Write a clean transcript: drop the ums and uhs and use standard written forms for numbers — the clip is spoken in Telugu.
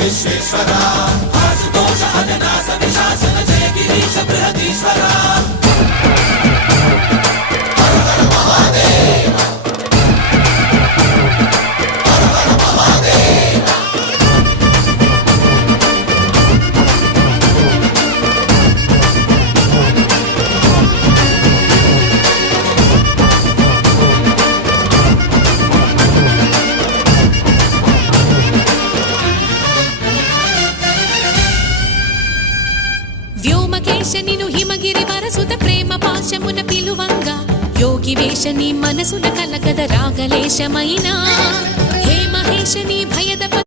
విశ్వేశ్వరా ఆశుతోష అజనాస విశాసన జయ గిరీశ బృహదీశ్వరా వ్యోమకేశనిను హిమగిరి వరసుత ప్రేమ పాశమున పిలువంగా యోగి వేషని మనసున కలకద రాగలేశమైనా హే మహేశని భయద